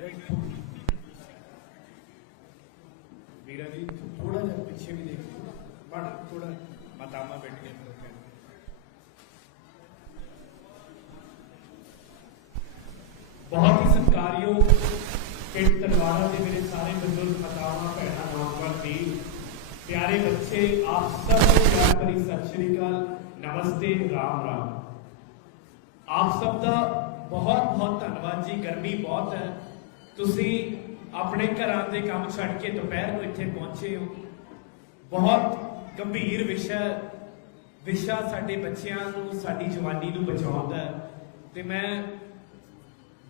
ਮੇਰਾ ਇੱਥੋਂ ਵੀਰਾ ਜੀ ਥੋੜਾ ਜਿਹਾ ਪਿੱਛੇ ਵੀ ਦੇਖੋ ਮੜ ਥੋੜਾ ਮਾਤਾਮਾ ਬੈਠ ਕੇ ਲੋਕਾਂ ਬਹੁਤ ਹੀ ਸਤਿਕਾਰਯੋਗ ਪਿੰਡ ਤਲਵਾਰਾ ਦੇ ਮੇਰੇ ਸਾਰੇ ਬਜ਼ੁਰਗ ਮਾਤਾਵਾਂ ਭੈਣਾਂ ਨੌਜਵਾਨ ਵੀ ਪਿਆਰੇ ਬੱਚੇ ਆਪ ਸਭ ਨੂੰ ਪਿਆਰ ਭਰੀ ਸਤਿ ਸ਼੍ਰੀ ਅਕਾਲ ਨਮਸਤੇ ਰਾਮ ਰਾਮ ਆਪ ਸਭ ਦਾ ਬਹੁਤ ਬਹੁਤ ਤੁਸੀਂ ਆਪਣੇ ਘਰਾਂ ਦੇ ਕੰਮ ਛੱਡ ਕੇ ਦੁਪਹਿਰ ਨੂੰ ਇੱਥੇ ਪਹੁੰਚੇ ਹੋ। ਬਹੁਤ ਗੰਭੀਰ ਵਿਸ਼ਾ ਵਿਸ਼ਾ ਸਾਡੇ ਬੱਚਿਆਂ ਨੂੰ, ਸਾਡੀ ਜਵਾਨੀ ਨੂੰ ਬਚਾਉਂਦਾ ਹੈ। ਤੇ ਮੈਂ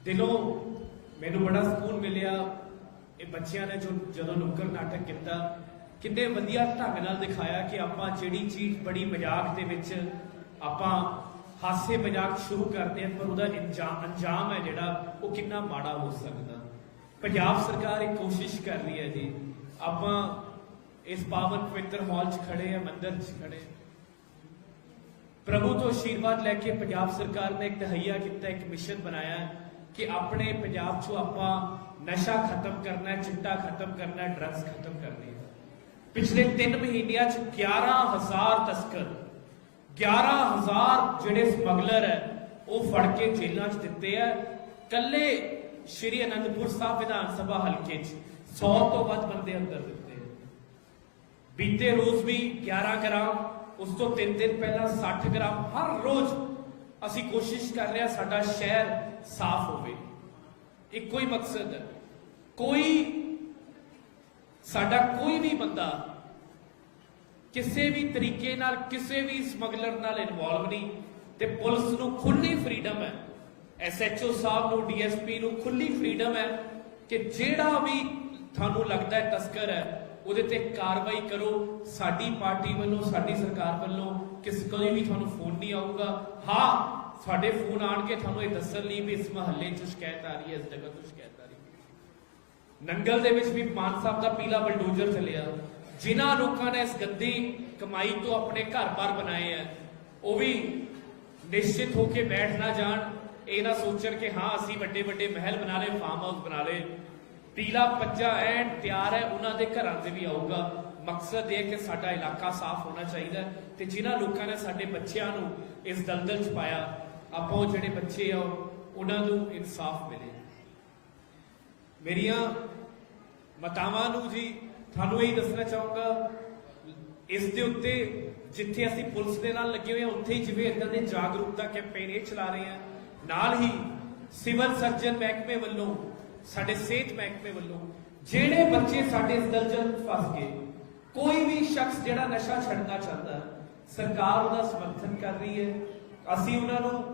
ਦਿਲੋਂ ਮੈਨੂੰ ਬੜਾ ਸਕੂਨ ਮਿਲਿਆ। ਇਹ ਬੱਚਿਆਂ ਨੇ ਜੋ ਜਦੋਂ ਨੁੱਕਰ ਨਾਟਕ ਕੀਤਾ, ਕਿੰਨੇ ਵਧੀਆ ਢੰਗ ਨਾਲ ਦਿਖਾਇਆ ਕਿ ਆਪਾਂ ਜਿਹੜੀ ਚੀਜ਼ ਬੜੀ ਮਜ਼ਾਕ ਦੇ ਵਿੱਚ ਆਪਾਂ ਹਾਸੇ ਮਜ਼ਾਕ ਸ਼ੁਰੂ ਕਰਦੇ ਹਾਂ, ਪਰ ਉਹਦਾ ਅੰਜਾਮ ਅੰਜਾਮ ਹੈ ਜਿਹੜਾ ਉਹ ਕਿੰਨਾ ਮਾੜਾ ਹੋ ਸਕਦਾ। ਪੰਜਾਬ ਸਰਕਾਰ ਇੱਕ ਕੋਸ਼ਿਸ਼ ਕਰ ਰਹੀ ਹੈ ਜੀ, ਆਪਾਂ ਇਸ ਪਾਵਨ ਪਵਿੱਤਰ ਹਾਲ 'ਚ ਖੜੇ ਆ ਮੰਦਿਰ 'ਚ ਖੜੇ ਪ੍ਰਭੂ ਤੋਂ ਆਸ਼ੀਰਵਾਦ ਲੈ ਕੇ ਪੰਜਾਬ ਸਰਕਾਰ ਨੇ ਇੱਕ ਤਹਈਆ ਕੀਤਾ, ਇੱਕ ਮਿਸ਼ਨ ਬਣਾਇਆ ਕਿ ਆਪਣੇ ਪੰਜਾਬ 'ਚੋਂ ਆਪਾਂ ਨਸ਼ਾ ਖਤਮ ਕਰਨਾ ਹੈ ਚਿੱਟਾ ਖਤਮ ਕਰਨਾ ਹੈ ਡਰੱਗਸ ਖਤਮ ਕਰਨੀ ਹੈ ਪਿਛਲੇ 3 ਮਹੀਨਿਆਂ 'ਚ 11000 ਤਸਕਰ 11000 ਜਿਹੜੇ ਸਮਗਲਰ ਹੈ, ਉਹ ਫੜ ਕੇ ਜੇਲ੍ਹਾਂ 'ਚ ਦਿੱਤੇ ਆ। ਕੱਲੇ ਸ਼੍ਰੀ ਅਨੰਦਪੁਰ ਸਾਹਿਬ ਵਿਧਾਨ ਸਭਾ ਹਲਕੇ 'ਚ 100 ਤੋਂ ਵੱਧ ਬੰਦੇ ਅੰਦਰ ਦਿੱਤੇ ਬੀਤੇ ਰੋਜ਼ ਵੀ 11 ਗ੍ਰਾਮ, ਉਸ ਤੋਂ 3 ਦਿਨ ਪਹਿਲਾਂ 60 ਗ੍ਰਾਮ, ਹਰ ਰੋਜ਼ ਅਸੀਂ ਕੋਸ਼ਿਸ਼ ਕਰ ਰਹੇ ਹਾਂ ਸਾਡਾ ਸ਼ਹਿਰ ਸਾਫ਼ ਹੋਵੇ। ਇੱਕੋ ਹੀ ਮਕਸਦ ਹੈ। ਕੋਈ, ਸਾਡਾ ਕੋਈ ਵੀ ਬੰਦਾ ਕਿਸੇ ਵੀ ਤਰੀਕੇ ਨਾਲ, ਕਿਸੇ ਵੀ ਸਮਗਲਰ ਨਾਲ ਇਨਵੋਲਵ ਨਹੀਂ ਤੇ ਪੁਲਿਸ ਨੂੰ ਖੁੱਲੀ ਫਰੀडम ਹੈ। ਐਸਐਚਓ ਸਾਹਿਬ ਨੂੰ ਡੀਐਸਪੀ ਨੂੰ ਖੁੱਲੀ ਫਰੀडम ਹੈ ਕਿ ਜਿਹੜਾ ਵੀ ਤੁਹਾਨੂੰ ਲੱਗਦਾ ਹੈ ਤਸਕਰ ਹੈ, ਉਹਦੇ ਤੇ ਕਾਰਵਾਈ ਕਰੋ। ਸਾਡੀ ਪਾਰਟੀ ਵੱਲੋਂ, ਸਾਡੀ ਸਰਕਾਰ ਵੱਲੋਂ ਕਿਸੇ ਕੋਈ ਵੀ ਤੁਹਾਨੂੰ ਫੋਨ ਨਹੀਂ ਆਊਗਾ। ਹਾਂ, ਸਾਡੇ ਫੋਨ ਆਣ ਕੇ ਤੁਹਾਨੂੰ ਇਹ ਦੱਸਣ ਲਈ ਵੀ ਇਸ ਮਹੱਲੇ 'ਚ ਸ਼ਿਕਾਇਤ ਆ ਰਹੀ ਹੈ, ਇਸ ਜਗ੍ਹਾ ਤੋਂ ਸ਼ਿਕਾਇਤ ਆ ਰਹੀ ਹੈ। ਨੰਗਲ ਦੇ ਵਿੱਚ ਵੀ ਮਾਨ ਸਾਹਿਬ ਦਾ ਪੀਲਾ ਬਲਡੋਜ਼ਰ ਚੱਲਿਆ। ਜਿਨ੍ਹਾਂ ਲੋਕਾਂ ਨੇ ਇਸ ਗੰਦੀ ਕਮਾਈ ਤੋਂ ਆਪਣੇ ਘਰ-ਬਾਰ ਬਣਾਏ ਆ ਉਹ ਵੀ ਨਿਸ਼ਚਿਤ ਹੋ ਕੇ ਬੈਠ ਨਾ ਜਾਣ। ਇਹ ਨਾ ਸੋਚਣ ਕਿ ਹਾਂ, ਅਸੀਂ ਵੱਡੇ ਵੱਡੇ ਮਹਿਲ ਬਣਾ ਲਏ ਫਾਰਮ ਹਾਊਸ ਬਣਾ ਲਏ। ਪੀਲਾ ਪੰਜਾ ਐਨ ਤਿਆਰ ਹੈ, ਉਹਨਾਂ ਦੇ ਘਰਾਂ ਤੇ ਵੀ ਆਊਗਾ। ਮਕਸਦ ਇਹ ਕਿ ਸਾਡਾ ਇਲਾਕਾ ਸਾਫ਼ ਹੋਣਾ ਚਾਹੀਦਾ ਤੇ ਜਿਨ੍ਹਾਂ ਲੋਕਾਂ ਨੇ ਸਾਡੇ ਬੱਚਿਆਂ ਨੂੰ ਇਸ ਦਲਦਲ 'ਚ ਪਾਇਆ, ਆਪਾਂ ਉਹ ਜਿਹੜੇ ਬੱਚੇ ਆ, ਉਹਨਾਂ ਨੂੰ ਇਨਸਾਫ ਮਿਲੇ। ਮੇਰੀਆਂ ਮਤਾਵਾਂ ਨੂੰ ਜੀ, ਤੁਹਾਨੂੰ ਇਹ ਦੱਸਣਾ ਚਾਹੂੰਗਾ, ਇਸ ਦੇ ਉੱਤੇ ਜਿੱਥੇ ਅਸੀਂ ਪੁਲਿਸ ਦੇ ਨਾਲ ਲੱਗੇ ਹੋਏ ਹਾਂ, ਉੱਥੇ ਹੀ ਜਿਵੇਂ ਇਦਾਂ ਦੇ ਜਾਗਰੂਕਤਾ ਕੈਂਪੇਨ ਇਹ ਚਲਾ ਰਹੇ ਹਾਂ ਨਾਲ ਹੀ ਸਿਵਲ ਸਰਜਨ ਮਹਿਕਮੇ ਵੱਲੋਂ, ਸਾਡੇ ਸਿਹਤ ਮਹਿਕਮੇ ਵੱਲੋਂ, ਜਿਹੜੇ ਬੱਚੇ ਸਾਡੇ ਇਸ ਦਲਜਲ ਫਸ ਗਏ, ਕੋਈ ਵੀ ਸ਼ਖਸ ਜਿਹੜਾ ਨਸ਼ਾ ਛੱਡਣਾ ਚਾਹੁੰਦਾ, ਸਰਕਾਰ ਉਹਦਾ ਸਮਰਥਨ ਕਰ ਰਹੀ ਹੈ। ਅਸੀਂ ਉਹਨਾਂ ਨੂੰ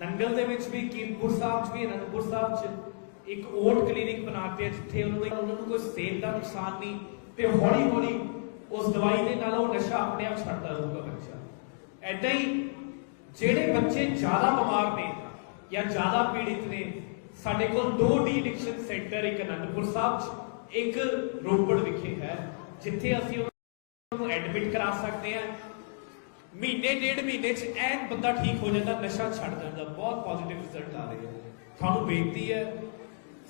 ਨੰਗਲ ਦੇ ਵਿੱਚ ਵੀ ਕੀਰਤਪੁਰ ਸਾਹਿਬ 'ਚ ਵੀ, ਅਨੰਦਪੁਰ ਸਾਹਿਬ 'ਚ ਇੱਕ ਓਟ ਕਲੀਨਿਕ ਬਣਾਤੇ ਆ ਜਿੱਥੇ ਉਹਨਾਂ ਨੂੰ ਕੋਈ ਸਿਹਤ ਦਾ ਨੁਕਸਾਨ ਨਹੀਂ, ਤੇ ਹੌਲੀ ਹੌਲੀ ਉਸ ਦਵਾਈ ਦੇ ਨਾਲ ਉਹ ਨਸ਼ਾ ਆਪਣੇ ਆਪ ਛੱਡਦਾ ਰਹੂਗਾ ਬੱਚਾ। ਐਦਾਂ ਹੀ ਜਿਹੜੇ ਬੱਚੇ ਜ਼ਿਆਦਾ ਬਿਮਾਰ ਨੇ ਜਾਂ ਜ਼ਿਆਦਾ ਪੀੜਿਤ ਨੇ, ਸਾਡੇ ਕੋਲ ਦੋ ਡੀ ਐਡਿਕਸ਼ਨ ਸੈਂਟਰ ਇੱਕ ਅਨੰਦਪੁਰ ਸਾਹਿਬ 'ਚ, ਇੱਕ ਰੋਪੜ ਵਿਖੇ ਹੈ, ਜਿੱਥੇ ਅਸੀਂ ਉਹਨਾਂ ਨੂੰ ਐਡਮਿਟ ਕਰਾ ਸਕਦੇ ਹਾਂ। ਮਹੀਨੇ, ਡੇਢ ਮਹੀਨੇ 'ਚ ਐਨ ਬੰਦਾ ਠੀਕ ਹੋ ਜਾਂਦਾ, ਨਸ਼ਾ ਛੱਡ ਜਾਂਦਾ, ਬਹੁਤ ਪੋਜ਼ਿਟਿਵ ਰਿਜ਼ਲਟ ਆ ਰਹੇ ਹੈ ਤੁਹਾਨੂੰ ਬੇਨਤੀ ਹੈ,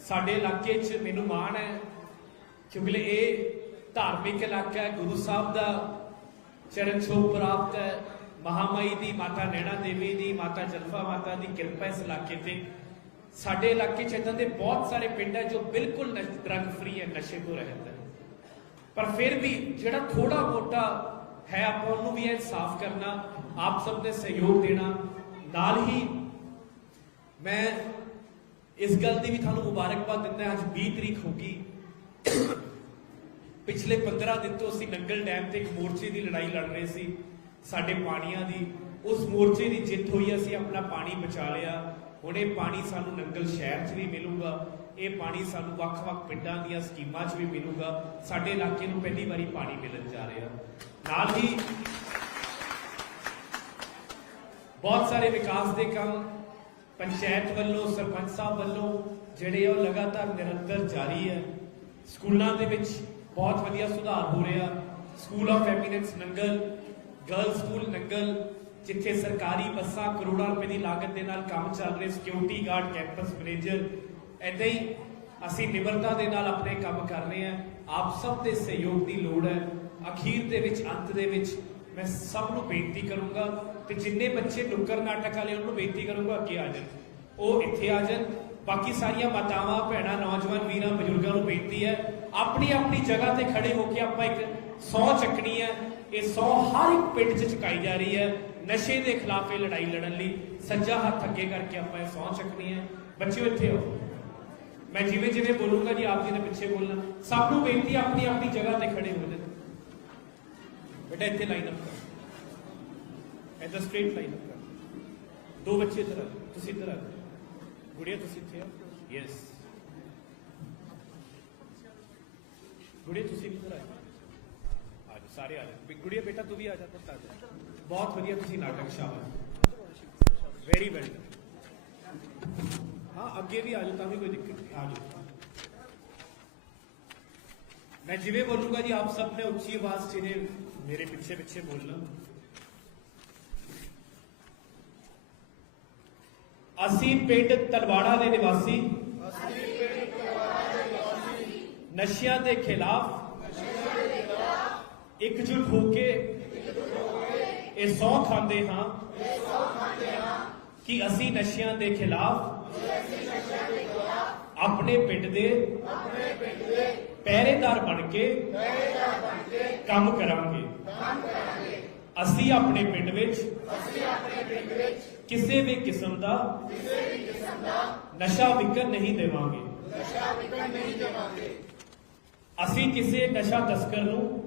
ਸਾਡੇ ਇਲਾਕੇ 'ਚ ਮੈਨੂੰ ਮਾਣ ਹੈ ਕਿਉਂਕਿ ਇਹ ਧਾਰਮਿਕ ਇਲਾਕਾ ਹੈ, ਗੁਰੂ ਸਾਹਿਬ ਦਾ ਚਰਨ ਛੋਹ ਪ੍ਰਾਪਤ ਹੈ। ਮਹਾਮਾਈ ਦੀ, ਮਾਤਾ ਨੈਣਾ ਦੇਵੀ ਦੀ, ਮਾਤਾ ਜਲਫਾ ਮਾਤਾ ਦੀ ਕਿਰਪਾ ਇਸ ਇਲਾਕੇ ਤੇ। ਸਾਡੇ ਇਲਾਕੇ 'ਚ ਇਦਾਂ ਦੇ ਬਹੁਤ ਸਾਰੇ ਪਿੰਡ ਹੈ ਜੋ ਬਿਲਕੁਲ ਡਰਗ ਫ੍ਰੀ ਹੈ ਨਸ਼ੇ ਤੋਂ ਰਹਿਤ ਹੈ ਪਰ ਫਿਰ ਵੀ ਜਿਹੜਾ ਥੋੜਾ ਮੋਟਾ ਹੈ, ਆਪਾਂ ਉਹਨੂੰ ਵੀ ਇਹ ਸਾਫ਼ ਕਰਨਾ, ਆਪ ਸਭ ਦੇ ਸਹਿਯੋਗ ਦੇਣਾ। ਨਾਲ ਹੀ ਮੈਂ ਇਸ ਗੱਲ ਦੀ ਵੀ ਤੁਹਾਨੂੰ ਮੁਬਾਰਕਬਾਦ ਦਿੰਦਾ ਅੱਜ 20 ਤਰੀਕ ਹੋ ਗਈ। ਪਿਛਲੇ 15 ਦਿਨ ਤੋਂ ਅਸੀਂ ਨੰਗਲ ਡੈਮ ਤੇ ਇੱਕ ਮੋਰਚੇ ਦੀ ਲੜਾਈ ਲੜ ਰਹੇ ਸੀ। ਸਾਡੇ ਪਾਣੀਆਂ ਦੀ, ਉਸ ਮੋਰਚੇ ਦੀ ਜਿੱਤ ਹੋਈ, ਅਸੀਂ ਆਪਣਾ ਪਾਣੀ ਬਚਾ ਲਿਆ। ਹੁਣ ਇਹ ਪਾਣੀ ਸਾਨੂੰ ਨੰਗਲ ਸ਼ਹਿਰ 'ਚ ਵੀ ਮਿਲੂਗਾ। ਇਹ ਪਾਣੀ ਸਾਨੂੰ ਵੱਖ-ਵੱਖ ਪਿੰਡਾਂ ਦੀਆਂ ਸਕੀਮਾਂ 'ਚ ਵੀ ਮਿਲੂਗਾ। ਸਾਡੇ ਇਲਾਕੇ ਨੂੰ ਪਹਿਲੀ ਵਾਰੀ ਪਾਣੀ ਮਿਲਣ ਜਾ ਰਿਹਾ। ਨਾਲ ਹੀ ਬਹੁਤ ਸਾਰੇ ਵਿਕਾਸ ਦੇ ਕੰਮ ਪੰਚਾਇਤ ਵੱਲੋਂ, ਸਰਪੰਚ ਸਾਹਿਬ ਵੱਲੋਂ, ਜਿਹੜੇ ਆ ਉਹ ਲਗਾਤਾਰ ਨਿਰੰਤਰ ਜਾਰੀ ਹੈ। ਸਕੂਲਾਂ ਦੇ ਵਿੱਚ ਬਹੁਤ ਵਧੀਆ ਸੁਧਾਰ ਹੋ ਰਿਹਾ। School of eminence Nangal girl school Nangal ਜਿੱਥੇ ਸਰਕਾਰੀ ਬੱਸਾਂ ਕਰੋੜਾਂ ਰੁਪਏ ਦੀ ਲਾਗਤ ਦੇ ਨਾਲ ਕੰਮ ਚੱਲ ਰਹੇ ਸਿਕਿਉਰਿਟੀ ਗਾਰਡ ਕੈਂਪਸ ਮੈਨੇਜਰ ਐਦਾਂ ਹੀ ਅਸੀਂ ਨਿਮਰਤਾ ਦੇ ਨਾਲ ਆਪਣੇ ਕੰਮ ਕਰ ਰਹੇ ਹਾਂ। ਆਪ ਸਭ ਦੇ ਸਹਿਯੋਗ ਦੀ ਲੋੜ ਹੈ। ਅਖੀਰ ਦੇ ਵਿੱਚ, ਅੰਤ ਦੇ ਵਿੱਚ ਮੈਂ ਸਭ ਨੂੰ ਬੇਨਤੀ ਕਰੂੰਗਾ ਤੇ ਜਿੰਨੇ ਬੱਚੇ ਨੁੱਕਰ ਨਾਟਕ ਵਾਲੇ, ਉਹਨਾਂ ਨੂੰ ਬੇਨਤੀ ਕਰੂੰਗਾ ਅੱਗੇ ਆ ਜਾਣ। ਉਹ ਇੱਥੇ ਆ ਜਾਣ। ਬਾਕੀ ਸਾਰੀਆਂ ਮਾਤਾਵਾਂ, ਭੈਣਾਂ, ਨੌਜਵਾਨ ਵੀਰਾਂ, ਬਜ਼ੁਰਗਾਂ ਨੂੰ ਬੇਨਤੀ ਹੈ ਆਪਣੀ ਆਪਣੀ ਜਗ੍ਹਾ ਤੇ ਖੜੇ ਹੋ ਕੇ ਆਪਾਂ ਇੱਕ ਸੌ ਚੱਕਣੀ ਹੈ ਇਹ ਸੌ ਹਰ ਇੱਕ ਪਿੰਡ 'ਚ ਚੁਕਾਈ ਜਾ ਰਹੀ ਹੈ। ਨਸ਼ੇ ਦੇ ਖਿਲਾਫ ਇਹ ਲੜਾਈ ਲੜਨ ਲਈ ਸੱਜਾ ਹੱਥ ਅੱਗੇ ਕਰਕੇ ਆਪਾਂ ਇਹ ਸੌ ਚੱਕਣੀ ਹੈ। ਬੱਚਿਓ ਇੱਥੇ ਆਓ। ਮੈਂ ਜਿਵੇਂ ਜਿਵੇਂ ਬੋਲੂੰਗਾ ਜੀ ਆਪ ਜੀ ਦੇ ਪਿੱਛੇ ਬੋਲਣਾ। ਸਭ ਨੂੰ ਬੇਨਤੀ ਆਪਣੀ ਆਪਣੀ ਜਗ੍ਹਾ ਤੇ ਖੜੇ ਹੋ ਜਾਓ। ਬੇਟਾ ਇੱਥੇ ਲਾਈਨ ਅਪ ਕਰ। ਇੱਧਰ ਸਟ੍ਰੇਟ ਲਾਈਨ ਅਪ ਕਰ। ਦੋ ਬੱਚੇ ਇੱਧਰ ਆ ਜਾਓ, ਤੁਸੀਂ ਇੱਧਰ ਆ ਜਾਓ। ਗੁੜੀਆ ਤੁਸੀਂ ਇੱਥੇ ਆ ਯੈਸ ਗੁੜੀਆ ਤੁਸੀਂ ਇੱਧਰ ਆ ਸਾਰੇ ਆ ਜਾਓ ਵੀ ਗੁੜੀਆ ਬੇਟਾ ਤੂੰ ਵੀ ਆ ਜਾ ਪੁੱਤ ਆ ਜਾ ਬਹੁਤ ਵਧੀਆ ਤੁਸੀਂ ਨਾਟਕ ਸ਼ਾਬਾਸ਼ ਵੈਰੀ ਵੈਲ ਹਾਂ ਅੱਗੇ ਵੀ ਆ ਜਾਓ ਤਾਂ ਵੀ ਕੋਈ ਦਿੱਕਤ ਨਹੀਂ ਆ ਜਾਓ ਮੈਂ ਜਿਵੇਂ ਬੋਲੂੰਗਾ ਜੀ ਆਪ ਸਭ ਨੇ ਉੱਚੀ ਆਵਾਜ਼ ਜਿਹੜੇ ਮੇਰੇ ਪਿੱਛੇ ਪਿੱਛੇ ਬੋਲਣਾ ਅਸੀਂ ਪਿੰਡ ਤਲਵਾੜਾ ਦੇ ਨਿਵਾਸੀ ਨਸ਼ਿਆਂ ਦੇ ਖਿਲਾਫ ਇਕਜੁੱਟ ਹੋ ਕੇ ਇਹ ਸੌ ਖਾਂਦੇ ਹਾਂ ਕਿ ਅਸੀਂ ਨਸ਼ਿਆਂ ਦੇ ਖਿਲਾਫ ਆਪਣੇ ਪਿੰਡ ਦੇ ਪਹਿਰੇਦਾਰ ਬਣ ਕੇ ਕੰਮ ਕਰਾਂਗੇ ਅਸੀਂ ਆਪਣੇ ਪਿੰਡ ਵਿੱਚ ਕਿਸੇ ਵੀ ਕਿਸਮ ਦਾ ਨਸ਼ਾ ਵਿਕਣ ਨਹੀਂ ਦੇਵਾਂਗੇ ਅਸੀਂ ਕਿਸੇ ਨਸ਼ਾ ਤਸਕਰ ਨੂੰ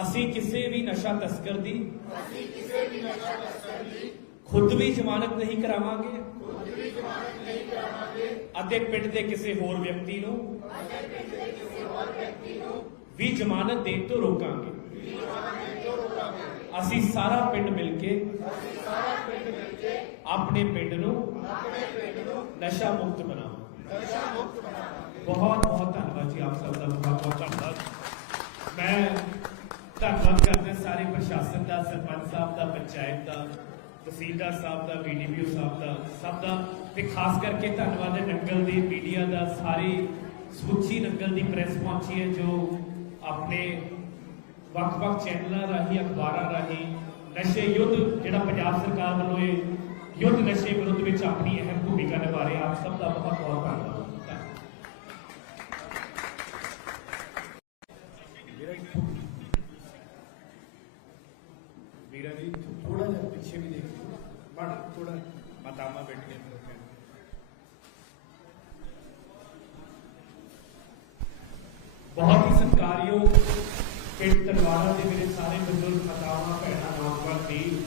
ਅਸੀਂ ਕਿਸੇ ਵੀ ਨਸ਼ਾ ਤਸਕਰ ਦੀ ਖੁਦ ਵੀ ਜ਼ਮਾਨਤ ਨਹੀਂ ਕਰਾਵਾਂਗੇ ਅਤੇ ਪਿੰਡ ਦੇ ਕਿਸੇ ਹੋਰ ਵਿਅਕਤੀ ਨੂੰ ਵੀ ਜ਼ਮਾਨਤ ਦੇਣ ਤੋਂ ਰੋਕਾਂਗੇ ਅਸੀਂ ਸਾਰਾ ਪਿੰਡ ਮਿਲ ਕੇ ਆਪਣੇ ਪਿੰਡ ਨੂੰ ਨਸ਼ਾ ਮੁਕਤ ਬਣਾਵਾਂਗੇ ਬਹੁਤ ਬਹੁਤ ਧੰਨਵਾਦ ਜੀ ਆਪ ਸਭ ਦਾ ਬਹੁਤ ਬਹੁਤ ਧੰਨਵਾਦ ਮੈਂ ਧੰਨਵਾਦ ਕਰਦਾ ਸਾਰੇ ਪ੍ਰਸ਼ਾਸਨ ਦਾ, ਸਰਪੰਚ ਸਾਹਿਬ ਦਾ, ਪੰਚਾਇਤ ਦਾ, ਤਹਿਸੀਲਦਾਰ ਸਾਹਿਬ ਦਾ ਬੀਡੀਪੀਓ ਸਾਹਿਬ ਦਾ, ਸਭ ਦਾ। ਤੇ ਖਾਸ ਕਰਕੇ ਧੰਨਵਾਦ ਹੈ ਨੰਗਲ ਦੀ, ਮੀਡੀਆ ਦਾ, ਸਾਰੀ ਸਮੁੱਚੀ ਨੰਗਲ ਦੀ ਪ੍ਰੈਸ ਪਹੁੰਚੀ ਹੈ ਜੋ ਆਪਣੇ ਵੱਖ-ਵੱਖ ਚੈਨਲਾਂ ਰਾਹੀਂ, ਅਖਬਾਰਾਂ ਰਾਹੀਂ ਨਸ਼ੇ ਯੁੱਧ, ਜਿਹੜਾ ਪੰਜਾਬ ਸਰਕਾਰ ਵੱਲੋਂ ਇਹ ਯੁੱਧ ਨਸ਼ੇ ਵਿਰੁੱਧ ਵਿੱਚ ਆਪਣੀ ਅਹਿਮ ਭੂਮਿਕਾ ਨਿਭਾ ਰਹੇ ਆਪ ਸਭ ਦਾ ਬਹੁਤ ਬਹੁਤ ਧੰਨਵਾਦ ਮੇਰਾ ਇੱਕ ਵੀਰਾ ਜੀ ਥੋੜਾ ਜਿਹਾ ਪਿੱਛੇ ਵੀ ਦੇਖੋ ਬੜ ਥੋੜਾ ਮਾਤਾਮਾ ਬੈਠੀਆਂ ਨੇ ਉੱਥੇ ਬਹੁਤ ਹੀ ਸਤਿਕਾਰਯੋਗ ਪਿੰਡ ਦੇ ਮੇਰੇ ਸਾਰੇ ਬਜ਼ੁਰਗ, ਮਾਤਾਵਾਂ, ਭੈਣਾਂ ਨੌਜਵਾਨ ਦੀ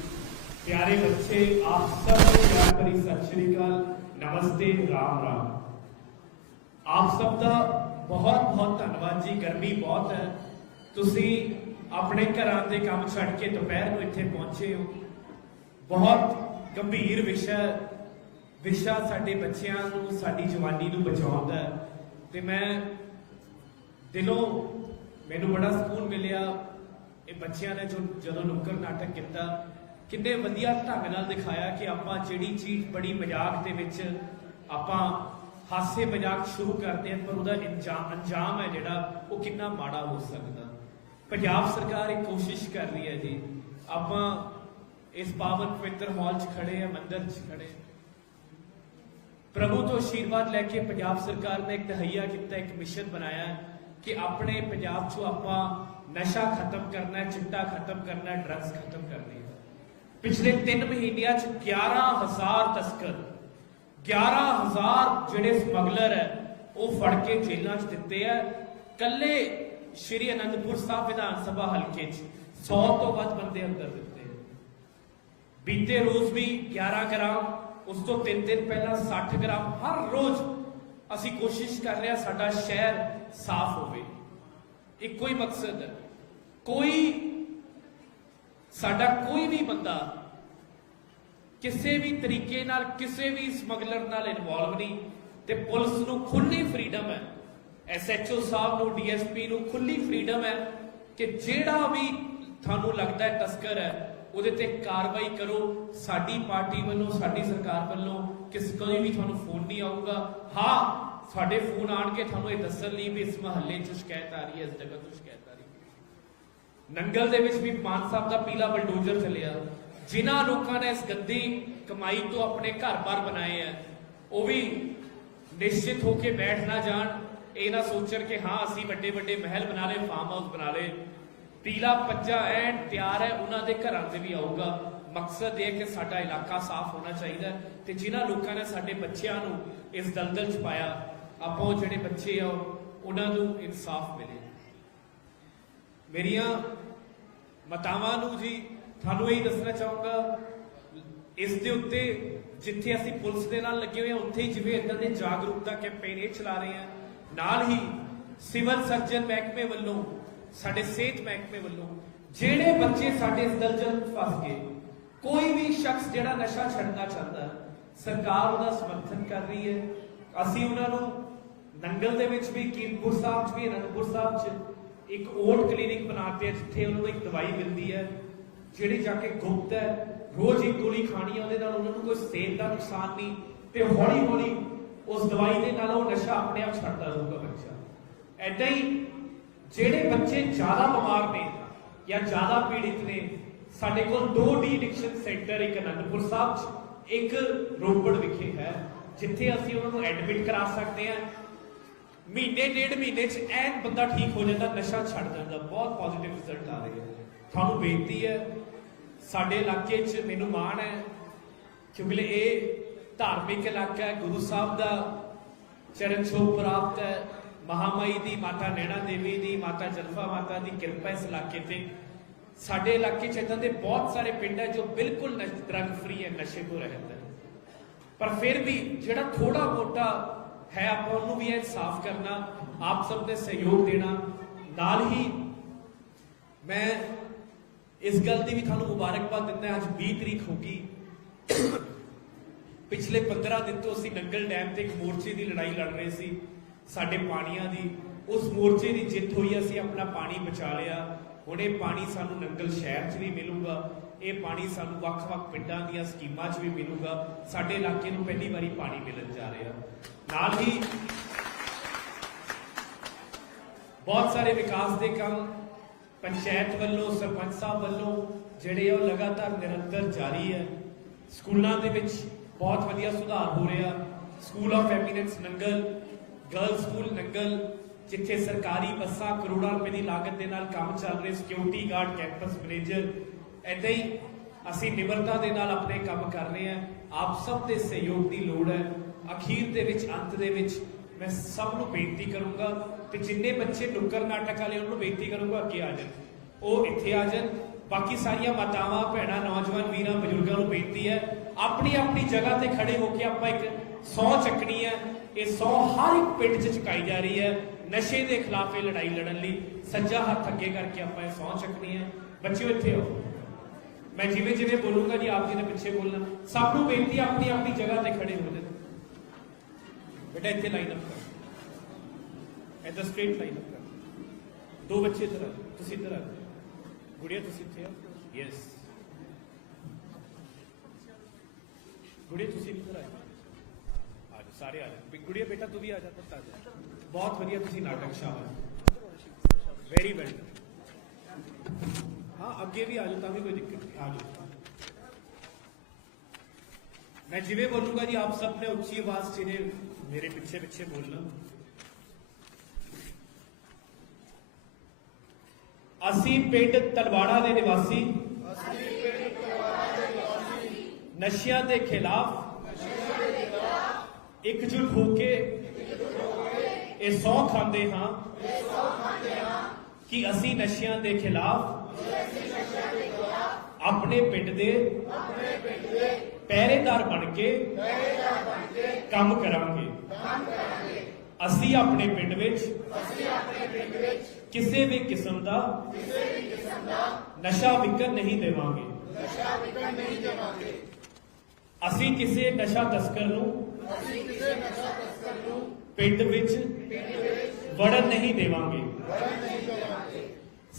ਪਿਆਰੇ ਬੱਚੇ, ਆਪ ਸਭ ਨੂੰ ਪਿਆਰ ਭਰੀ ਸਤਿ ਸ਼੍ਰੀ ਅਕਾਲ। ਨਮਸਤੇ, ਰਾਮ ਰਾਮ। ਆਪ ਸਭ ਦਾ ਬਹੁਤ ਬਹੁਤ ਧੰਨਵਾਦ ਜੀ। ਗਰਮੀ ਬਹੁਤ ਹੈ। ਤੁਸੀਂ ਆਪਣੇ ਘਰਾਂ ਦੇ ਕੰਮ ਛੱਡ ਕੇ ਦੁਪਹਿਰ ਨੂੰ ਇੱਥੇ ਪਹੁੰਚੇ ਹੋ। ਬਹੁਤ ਗੰਭੀਰ ਵਿਸ਼ਾ ਵਿਸ਼ਾ ਸਾਡੇ ਬੱਚਿਆਂ ਨੂੰ, ਸਾਡੀ ਜਵਾਨੀ ਨੂੰ ਬਚਾਉਂਦਾ ਹੈ। ਤੇ ਮੈਂ ਦਿਲੋਂ, ਮੈਨੂੰ ਬੜਾ ਸਕੂਨ ਮਿਲਿਆ। ਬੱਚਿਆਂ ਨੇ ਜੋ ਜਦੋਂ ਨੁੱਕਰ ਨਾਟਕ ਕੀਤਾ, ਕਿੰਨੇ ਵਧੀਆ ਢੰਗ ਨਾਲ ਦਿਖਾਇਆ ਕਿ ਆਪਾਂ ਜਿਹੜੀ ਚੀਜ਼ ਬੜੀ ਮਜ਼ਾਕ ਦੇ ਵਿੱਚ ਆਪਾਂ ਹਾਸੇ ਮਜ਼ਾਕ ਸ਼ੁਰੂ ਕਰਦੇ ਹਾਂ, ਪਰ ਉਹਦਾ ਅੰਜਾਮ ਹੈ ਜਿਹੜਾ ਉਹ ਕਿੰਨਾ ਮਾੜਾ ਹੋ ਸਕਦਾ। ਪੰਜਾਬ ਸਰਕਾਰ ਇੱਕ ਕੋਸ਼ਿਸ਼ ਕਰ ਰਹੀ ਹੈ ਜੀ, ਆਪਾਂ ਇਸ ਪਾਵਨ ਪਵਿੱਤਰ ਹਾਲ 'ਚ ਖੜੇ ਆ ਮੰਦਿਰ 'ਚ ਖੜੇ ਪ੍ਰਭੂ ਤੋਂ ਆਸ਼ੀਰਵਾਦ ਲੈ ਕੇ ਪੰਜਾਬ ਸਰਕਾਰ ਨੇ ਇੱਕ ਤਹਈਆ ਕੀਤਾ, ਇੱਕ ਮਿਸ਼ਨ ਬਣਾਇਆ ਕਿ ਆਪਣੇ ਪੰਜਾਬ 'ਚੋਂ ਆਪਾਂ ਨਸ਼ਾ ਖਤਮ ਕਰਨਾ ਹੈ, ਚਿੱਟਾ ਖਤਮ ਕਰਨਾ ਹੈ ਡਰੱਗਸ ਖਤਮ ਕਰਨੀ ਹੈ। ਪਿਛਲੇ 3 ਮਹੀਨਿਆਂ 'ਚ 11000 ਤਸਕਰ 11000 ਜਿਹੜੇ ਸਮਗਲਰ ਹੈ, ਉਹ ਫੜ ਕੇ ਜੇਲ੍ਹਾਂ 'ਚ ਦਿੱਤੇ ਆ ਕੱਲੇ ਸ਼੍ਰੀ ਅਨੰਦਪੁਰ ਸਾਹਿਬ ਵਿਧਾਨ ਸਭਾ ਹਲਕੇ 'ਚ 100 ਤੋਂ ਵੱਧ ਬੰਦੇ ਅੰਦਰ ਦਿੱਤੇ ਬੀਤੇ ਰੋਜ਼ ਵੀ 11 ਗ੍ਰਾਮ, ਉਸ ਤੋਂ 3 ਦਿਨ ਪਹਿਲਾਂ 60 ਗ੍ਰਾਮ, ਹਰ ਰੋਜ਼ ਅਸੀਂ ਕੋਸ਼ਿਸ਼ ਕਰ ਰਹੇ ਹਾਂ ਸਾਡਾ ਸ਼ਹਿਰ ਸਾਫ਼ ਹੋਵੇ। ਇੱਕੋ ਹੀ ਮਕਸਦ ਹੈ। ਕੋਈ, ਸਾਡਾ ਕੋਈ ਵੀ ਬੰਦਾ ਕਿਸੇ ਵੀ ਤਰੀਕੇ ਨਾਲ, ਕਿਸੇ ਵੀ ਸਮਗਲਰ ਨਾਲ ਇਨਵੋਲਵ ਨਹੀਂ ਤੇ ਪੁਲਿਸ ਨੂੰ ਖੁੱਲੀ ਫ੍ਰੀडम ਹੈ। ਐਸਐਚਓ ਸਾਹਿਬ ਨੂੰ ਡੀਐਸਪੀ ਨੂੰ ਖੁੱਲੀ ਫ੍ਰੀडम ਹੈ ਕਿ ਜਿਹੜਾ ਵੀ ਤੁਹਾਨੂੰ ਲੱਗਦਾ ਹੈ ਤਸਕਰ ਹੈ, ਉਹਦੇ ਤੇ ਕਾਰਵਾਈ ਕਰੋ। ਸਾਡੀ ਪਾਰਟੀ ਵੱਲੋਂ, ਸਾਡੀ ਸਰਕਾਰ ਵੱਲੋਂ ਕਿਸ ਕੋਈ ਵੀ ਤੁਹਾਨੂੰ ਫੋਨ ਨਹੀਂ ਆਊਗਾ। ਹਾਂ, ਸਾਡੇ ਫੋਨ ਆਣ ਕੇ ਤੁਹਾਨੂੰ ਇਹ ਦੱਸਣ ਲਈ ਵੀ ਇਸ ਮਹੱਲੇ 'ਚ ਸ਼ਿਕਾਇਤ ਆ ਰਹੀ ਹੈ, ਇਸ ਜਗ੍ਹਾ ਤੋਂ ਸ਼ਿਕਾਇਤ। ਨੰਗਲ ਦੇ ਵਿੱਚ ਵੀ ਮਾਨ ਸਾਹਿਬ ਦਾ ਪੀਲਾ ਬਲਡੋਜ਼ਰ ਚੱਲਿਆ। ਜਿਨ੍ਹਾਂ ਲੋਕਾਂ ਨੇ ਇਸ ਗੰਦੀ ਕਮਾਈ ਤੋਂ ਆਪਣੇ ਘਰ-ਬਾਰ ਬਣਾਏ ਆ, ਉਹ ਵੀ ਨਿਸ਼ਚਿਤ ਹੋ ਕੇ ਬੈਠ ਨਾ ਜਾਣ। ਇਹ ਨਾ ਸੋਚਣ ਕਿ ਹਾਂ, ਅਸੀਂ ਵੱਡੇ ਵੱਡੇ ਮਹਿਲ ਬਣਾ ਲਏ ਫਾਰਮ ਹਾਊਸ ਬਣਾ ਲਏ। ਪੀਲਾ ਪੰਜਾ ਐਨ ਤਿਆਰ ਹੈ, ਉਹਨਾਂ ਦੇ ਘਰਾਂ ਤੇ ਵੀ ਆਊਗਾ। ਮਕਸਦ ਇਹ ਕਿ ਸਾਡਾ ਇਲਾਕਾ ਸਾਫ਼ ਹੋਣਾ ਚਾਹੀਦਾ ਤੇ ਜਿਨ੍ਹਾਂ ਲੋਕਾਂ ਨੇ ਸਾਡੇ ਬੱਚਿਆਂ ਨੂੰ ਇਸ ਦਲਦਲ 'ਚ ਪਾਇਆ, ਆਪਾਂ ਉਹ ਜਿਹੜੇ ਬੱਚੇ ਆ ਉਹਨਾਂ ਨੂੰ ਇਨਸਾਫ ਮਿਲੇ। ਮੇਰੀਆਂ ਮਤਾਵਾਂ ਨੂੰ ਜੀ ਤੁਹਾਨੂੰ ਇਹ ਦੱਸਣਾ ਚਾਹੂੰਗਾ, ਇਸ ਦੇ ਉੱਤੇ ਜਿੱਥੇ ਅਸੀਂ ਪੁਲਿਸ ਦੇ ਨਾਲ ਲੱਗੇ ਹੋਏ ਹਾਂ, ਉੱਥੇ ਹੀ ਜਿਵੇਂ ਇਦਾਂ ਦੇ ਜਾਗਰੂਕਤਾ ਕੈਂਪੇਨ ਇਹ ਚਲਾ ਰਹੇ ਹਾਂ, ਨਾਲ ਹੀ ਸਿਵਲ ਸਰਜਨ ਮਹਿਕਮੇ ਵੱਲੋਂ, ਸਾਡੇ ਸਿਹਤ ਮਹਿਕਮੇ ਵੱਲੋਂ, ਜਿਹੜੇ ਬੱਚੇ ਸਾਡੇ ਇਸ ਦਲਜਲ ਫਸ ਗਏ, ਕੋਈ ਵੀ ਸ਼ਖਸ ਜਿਹੜਾ ਨਸ਼ਾ ਛੱਡਣਾ ਚਾਹੁੰਦਾ, ਸਰਕਾਰ ਉਹਦਾ ਸਮਰਥਨ ਕਰ ਰਹੀ ਹੈ। ਅਸੀਂ ਉਹਨਾਂ ਨੂੰ ਨੰਗਲ ਦੇ ਵਿੱਚ ਵੀ ਕੀਰਤਪੁਰ ਸਾਹਿਬ 'ਚ ਵੀ, ਅਨੰਦਪੁਰ ਸਾਹਿਬ 'ਚ ਇੱਕ ਓਟ ਕਲੀਨਿਕ ਬਣਾਤੇ ਹੈ ਜਿੱਥੇ ਉਹਨਾਂ ਨੂੰ ਇੱਕ ਦਵਾਈ ਮਿਲਦੀ ਹੈ, ਜਿਹੜੀ ਜਾ ਕੇ ਗੁਪਤ ਹੈ। ਰੋਜ਼ ਇੱਕ ਗੋਲੀ ਖਾਣੀ ਹੈ, ਉਹਦੇ ਨਾਲ ਉਹਨਾਂ ਨੂੰ ਕੋਈ ਸਿਹਤ ਦਾ ਨੁਕਸਾਨ ਨਹੀਂ। ਤੇ ਹੌਲੀ ਹੌਲੀ ਉਸ ਦਵਾਈ ਦੇ ਨਾਲ ਉਹ ਨਸ਼ਾ ਆਪਣੇ ਆਪ ਛੱਡਦਾ ਰਹੂਗਾ ਬੱਚਾ। ਐਦਾਂ ਹੀ ਜਿਹੜੇ ਬੱਚੇ ਜ਼ਿਆਦਾ ਬਿਮਾਰ ਨੇ ਜਾਂ ਜ਼ਿਆਦਾ ਪੀੜਿਤ ਨੇ, ਸਾਡੇ ਕੋਲ ਦੋ ਡੀ ਐਡਿਕਸ਼ਨ ਸੈਂਟਰ, ਇੱਕ ਅਨੰਦਪੁਰ ਸਾਹਿਬ 'ਚ, ਇੱਕ ਰੋਪੜ ਵਿਖੇ ਹੈ, ਜਿੱਥੇ ਅਸੀਂ ਉਹਨਾਂ ਨੂੰ ਐਡਮਿਟ ਕਰਾ ਸਕਦੇ ਹਾਂ। ਮਹੀਨੇ, ਡੇਢ ਮਹੀਨੇ 'ਚ ਐਨ ਬੰਦਾ ਠੀਕ ਹੋ ਜਾਂਦਾ, ਨਸ਼ਾ ਛੱਡ ਜਾਂਦਾ, ਬਹੁਤ ਪੋਜ਼ਿਟਿਵ ਰਿਜ਼ਲਟ ਆ ਰਹੇ ਆ। ਤੁਹਾਨੂੰ ਬੇਨਤੀ ਹੈ, ਸਾਡੇ ਇਲਾਕੇ 'ਚ ਮੈਨੂੰ ਮਾਣ ਹੈ, ਕਿਉਂਕਿ ਇਹ ਧਾਰਮਿਕ ਇਲਾਕਾ ਹੈ, ਗੁਰੂ ਸਾਹਿਬ ਦਾ ਚਰਨ ਛੋਹ ਪ੍ਰਾਪਤ ਹੈ, ਮਹਾਮਾਈ ਦੀ ਮਾਤਾ ਨੈਣਾ ਦੇਵੀ ਦੀ, ਮਾਤਾ ਜਲਫਾ ਮਾਤਾ ਦੀ ਕਿਰਪਾ ਇਸ ਇਲਾਕੇ ਤੇ। ਸਾਡੇ ਇਲਾਕੇ 'ਚ ਇਦਾਂ ਦੇ ਬਹੁਤ ਸਾਰੇ ਪਿੰਡ ਹੈ ਜੋ ਬਿਲਕੁਲ ਡਰਗ ਫ੍ਰੀ ਹੈ, ਨਸ਼ੇ ਤੋਂ ਰਹਿਤ ਹੈ ਪਰ ਫਿਰ ਵੀ ਜਿਹੜਾ ਥੋੜਾ ਮੋਟਾ ਹੈ ਆਪਾਂ ਉਹਨੂੰ ਵੀ ਇਹ ਸਾਫ਼ ਕਰਨਾ, ਆਪ ਸਭ ਦੇ ਸਹਿਯੋਗ ਦੇਣਾ। ਨਾਲ ਹੀ ਮੈਂ ਇਸ ਗੱਲ ਦੀ ਵੀ ਤੁਹਾਨੂੰ ਮੁਬਾਰਕਬਾਦ ਦਿੰਦਾ ਅੱਜ 20 ਤਰੀਕ ਹੋ ਗਈ। ਪਿਛਲੇ 15 ਦਿਨ ਤੋਂ ਅਸੀਂ ਨੰਗਲ ਡੈਮ ਤੇ ਇੱਕ ਮੋਰਚੇ ਦੀ ਲੜਾਈ ਲੜ ਰਹੇ ਸੀ, ਸਾਡੇ ਪਾਣੀਆਂ ਦੀ। ਉਸ ਮੋਰਚੇ ਦੀ ਜਿੱਤ ਹੋਈ, ਅਸੀਂ ਆਪਣਾ ਪਾਣੀ ਬਚਾ ਲਿਆ। ਹੁਣ ਇਹ ਪਾਣੀ ਸਾਨੂੰ ਨੰਗਲ ਸ਼ਹਿਰ 'ਚ ਵੀ ਮਿਲੂਗਾ। ਇਹ ਪਾਣੀ ਸਾਨੂੰ ਵੱਖ-ਵੱਖ ਪਿੰਡਾਂ ਦੀਆਂ ਸਕੀਮਾਂ 'ਚ ਵੀ ਮਿਲੂਗਾ। ਸਾਡੇ ਇਲਾਕੇ ਨੂੰ ਪਹਿਲੀ ਵਾਰੀ ਪਾਣੀ ਮਿਲਣ ਜਾ ਰਿਹਾ। ਨਾਲ ਹੀ ਬਹੁਤ ਸਾਰੇ ਵਿਕਾਸ ਦੇ ਕੰਮ ਪੰਚਾਇਤ ਵੱਲੋਂ, ਸਰਪੰਚ ਸਾਹਿਬ ਵੱਲੋਂ ਜਿਹੜੇ ਆ ਉਹ ਲਗਾਤਾਰ ਨਿਰੰਤਰ ਜਾਰੀ ਹੈ। ਸਕੂਲਾਂ ਦੇ ਵਿੱਚ ਬਹੁਤ ਵਧੀਆ ਸੁਧਾਰ ਹੋ ਰਿਹਾ। School of eminence Nangal girl school Nangal, ਜਿੱਥੇ ਸਰਕਾਰੀ ਬੱਸਾਂ ਕਰੋੜਾਂ ਰੁਪਏ ਦੀ ਲਾਗਤ ਦੇ ਨਾਲ ਕੰਮ ਚੱਲ ਰਹੇ। ਸਿਕਿਉਰਿਟੀ ਗਾਰਡ ਕੈਂਪਸ ਮੈਨੇਜਰ ਐਦਾਂ ਹੀ ਅਸੀਂ ਨਿਮਰਤਾ ਦੇ ਨਾਲ ਆਪਣੇ ਕੰਮ ਕਰ ਰਹੇ ਹਾਂ। ਆਪ ਸਭ ਦੇ ਸਹਿਯੋਗ ਦੀ ਲੋੜ ਹੈ। ਅਖੀਰ ਦੇ ਵਿੱਚ, ਅੰਤ ਦੇ ਵਿੱਚ ਮੈਂ ਸਭ ਨੂੰ ਬੇਨਤੀ ਕਰੂੰਗਾ ਤੇ ਜਿੰਨੇ ਬੱਚੇ ਨੁੱਕਰ ਨਾਟਕ ਵਾਲੇ, ਉਹਨਾਂ ਨੂੰ ਬੇਨਤੀ ਕਰੂੰਗਾ ਅੱਗੇ ਆ ਜਾਣ। ਉਹ ਇੱਥੇ ਆ ਜਾਣ। ਬਾਕੀ ਸਾਰੀਆਂ ਮਾਤਾਵਾਂ, ਭੈਣਾਂ, ਨੌਜਵਾਨ, ਵੀਰਾਂ, ਬਜ਼ੁਰਗਾਂ ਨੂੰ ਬੇਨਤੀ ਹੈ, ਆਪਣੀ ਆਪਣੀ ਜਗ੍ਹਾ ਤੇ ਖੜੇ ਹੋ ਕੇ ਆਪਾਂ ਇੱਕ ਸੌ ਚੱਕਣੀ ਹੈ। ਇਹ ਸੌ ਹਰ ਇੱਕ ਪਿੰਡ 'ਚ ਚੁਕਾਈ ਜਾ ਰਹੀ ਹੈ। ਨਸ਼ੇ ਦੇ ਖਿਲਾਫ ਇਹ ਲੜਾਈ ਲੜਨ ਲਈ ਸੱਜਾ ਹੱਥ ਅੱਗੇ ਕਰਕੇ ਆਪਾਂ ਇਹ ਸੌ ਚੱਕਣੀ ਹੈ। ਬੱਚਿਓ, ਇੱਥੇ ਆਓ। ਮੈਂ ਜਿਵੇਂ ਜਿਵੇਂ ਬੋਲੂੰਗਾ ਜੀ ਆਪ ਜੀ ਨੇ ਪਿੱਛੇ ਬੋਲਣਾ ਸਭ ਨੂੰ ਬੇਨਤੀ ਹੈ ਆਪਣੀ ਆਪਣੀ ਜਗ੍ਹਾ ਤੇ ਖੜੇ ਹੋ ਜਾਓ ਬੇਟਾ ਇੱਥੇ ਲਾਈਨ ਅਪ ਕਰ ਇੱਧਰ ਸਟ੍ਰੇਟ ਲਾਈਨ ਅਪ ਕਰ ਦੋ ਬੱਚੇ ਇੱਧਰ ਆ ਜਾਓ, ਤੁਸੀਂ ਇੱਧਰ ਆ ਜਾਓ। ਗੁੜੀਆ ਤੁਸੀਂ ਇੱਥੇ ਆ ਯੈਸ ਗੁੜੀਆ ਤੁਸੀਂ ਵੀ ਇੱਧਰ ਆ ਜਾਓ ਆ ਜਾਓ ਸਾਰੇ ਆ ਜਾਓ ਵੀ ਗੁੜੀਆ ਬੇਟਾ ਤੂੰ ਵੀ ਆ ਜਾ ਪੁੱਤ ਆ ਜਾ ਬਹੁਤ ਵਧੀਆ ਤੁਸੀਂ ਨਾਟਕ ਸ਼ਾਬਾਸ਼ ਵੈਰੀ ਵੈਲ ਹਾਂ ਅੱਗੇ ਵੀ ਆ ਜਾਓ ਤਾਂ ਵੀ ਕੋਈ ਦਿੱਕਤ ਨਹੀਂ ਆ ਜਾਓ ਮੈਂ ਜਿਵੇਂ ਬੋਲੂੰਗਾ ਜੀ ਆਪ ਸਭ ਨੇ ਉੱਚੀ ਆਵਾਜ਼ 'ਚ ਇਹਨੇ ਮੇਰੇ ਪਿੱਛੇ ਪਿੱਛੇ ਬੋਲਣਾ ਅਸੀਂ ਪਿੰਡ ਤਲਵਾੜਾ ਦੇ ਨਿਵਾਸੀ ਨਸ਼ਿਆਂ ਦੇ ਖਿਲਾਫ ਇਕਜੁੱਟ ਹੋ ਕੇ ਇਹ ਸੌ ਖਾਂਦੇ ਹਾਂ ਕਿ ਅਸੀਂ ਨਸ਼ਿਆਂ ਦੇ ਖਿਲਾਫ ਆਪਣੇ ਪਿੰਡ ਦੇ ਪਹਿਰੇਦਾਰ ਬਣ ਕੇ ਕੰਮ ਕਰਾਂਗੇ ਅਸੀਂ ਆਪਣੇ ਪਿੰਡ ਵਿੱਚ ਕਿਸੇ ਵੀ ਕਿਸਮ ਦਾ ਨਸ਼ਾ ਵਿਕਣ ਨਹੀਂ ਦੇਵਾਂਗੇ ਅਸੀਂ ਕਿਸੇ ਨਸ਼ਾ ਤਸਕਰ ਨੂੰ ਪਿੰਡ ਵਿੱਚ ਵੜਨ ਨਹੀਂ ਦੇਵਾਂਗੇ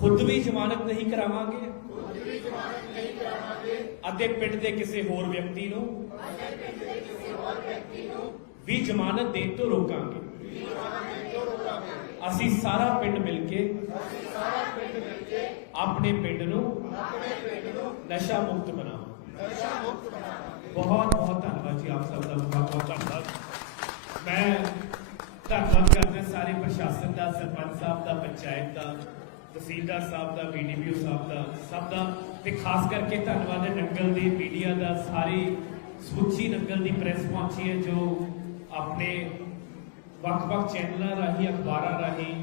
ਖੁਦ ਵੀ ਜ਼ਮਾਨਤ ਨਹੀਂ ਕਰਾਵਾਂਗੇ। ਅਤੇ ਪਿੰਡ ਦੇ ਕਿਸੇ ਹੋਰ ਵਿਅਕਤੀ ਨੂੰ ਵੀ ਜ਼ਮਾਨਤ ਦੇਣ ਤੋਂ ਰੋਕਾਂਗੇ। ਅਸੀਂ ਸਾਰਾ ਪਿੰਡ ਮਿਲ ਕੇ ਆਪਣੇ ਪਿੰਡ ਨੂੰ ਨਸ਼ਾ ਮੁਕਤ ਬਣਾਵਾਂਗੇ। ਬਹੁਤ ਬਹੁਤ ਧੰਨਵਾਦ ਜੀ ਆਪ ਸਭ ਦਾ, ਬਹੁਤ ਬਹੁਤ ਧੰਨਵਾਦ। ਮੈਂ ਧੰਨਵਾਦ ਕਰਦਾ ਸਾਰੇ ਪ੍ਰਸ਼ਾਸਨ ਦਾ, ਸਰਪੰਚ ਸਾਹਿਬ ਦਾ, ਪੰਚਾਇਤ ਦਾ ਤਹਿਸੀਲਦਾਰ ਸਾਹਿਬ ਦਾ ਬੀਡੀਪੀਓ ਸਾਹਿਬ ਦਾ, ਸਭ ਦਾ। ਤੇ ਖਾਸ ਕਰਕੇ ਧੰਨਵਾਦ ਹੈ ਨੰਗਲ ਦੀ ਮੀਡੀਆ ਦਾ, ਸਾਰੀ ਸਮੁੱਚੀ ਨੰਗਲ ਦੀ ਪ੍ਰੈਸ ਪਹੁੰਚੀ ਹੈ, ਜੋ ਆਪਣੇ ਵੱਖ-ਵੱਖ ਚੈਨਲਾਂ ਰਾਹੀਂ, ਅਖਬਾਰਾਂ ਰਾਹੀਂ,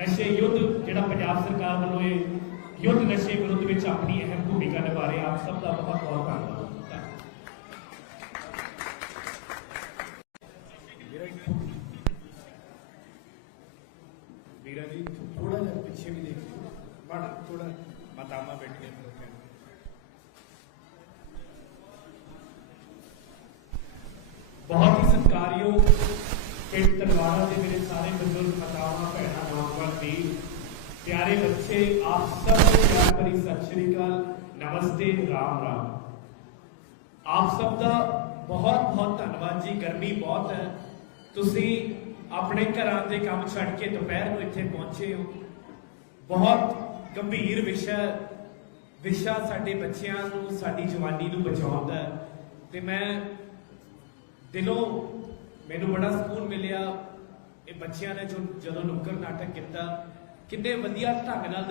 ਨਸ਼ੇ ਯੁੱਧ, ਜਿਹੜਾ ਪੰਜਾਬ ਸਰਕਾਰ ਵੱਲੋਂ ਇਹ ਯੁੱਧ ਨਸ਼ੇ ਵਿਰੁੱਧ ਵਿੱਚ ਆਪਣੀ ਅਹਿਮ ਭੂਮਿਕਾ ਨਿਭਾ ਰਹੇ ਆਪ ਸਭ ਦਾ ਬਹੁਤ ਬਹੁਤ ਧੰਨਵਾਦ ਵੀਰਾ ਜੀ ਥੋੜਾ ਜਿਹਾ ਪਿੱਛੇ ਵੀ ਦੇਖੋ ਮੜ ਥੋੜਾ ਮਾਤਾਮਾ ਬੈਠੀਆਂ ਨੇ ਲੋਕਾਂ ਨੂੰ। ਬਹੁਤ ਹੀ ਸਤਿਕਾਰਯੋਗ ਪਿੰਡ ਤਲਵਾਰਾ ਦੇ ਮੇਰੇ ਸਾਰੇ ਬਜ਼ੁਰਗ ਮਾਤਾਵਾਂ ਭੈਣਾਂ ਨੌਜਵਾਨ ਵੀ ਪਿਆਰੇ ਬੱਚੇ ਆਪ ਸਭ ਨੂੰ ਪਿਆਰ ਭਰੀ ਸਤਿ ਸ਼੍ਰੀ ਅਕਾਲ ਨਮਸਤੇ ਰਾਮ ਰਾਮ ਆਪ ਸਭ ਦਾ ਬਹੁਤ ਬਹੁਤ ਧੰਨਵਾਦ ਜੀ ਗਰਮੀ ਬਹੁਤ ਹੈ ਤੁਸੀਂ ਆਪਣੇ ਘਰਾਂ ਦੇ ਕੰਮ ਛੱਡ ਕੇ ਦੁਪਹਿਰ ਨੂੰ ਇੱਥੇ ਪਹੁੰਚੇ ਹੋ ਬਹੁਤ ਗੰਭੀਰ ਵਿਸ਼ਾ ਵਿਸ਼ਾ ਸਾਡੇ ਬੱਚਿਆਂ ਨੂੰ, ਸਾਡੀ ਜਵਾਨੀ ਨੂੰ ਬਚਾਉਂਦਾ ਹੈ। ਤੇ ਮੈਂ ਦਿਲੋਂ ਮੈਨੂੰ ਬੜਾ ਸਕੂਨ ਮਿਲਿਆ ਇਹ ਬੱਚਿਆਂ ਨੇ ਜੋ ਜਦੋਂ ਨੁੱਕਰ ਨਾਟਕ ਕੀਤਾ, ਕਿੰਨੇ ਵਧੀਆ ਢੰਗ ਨਾਲ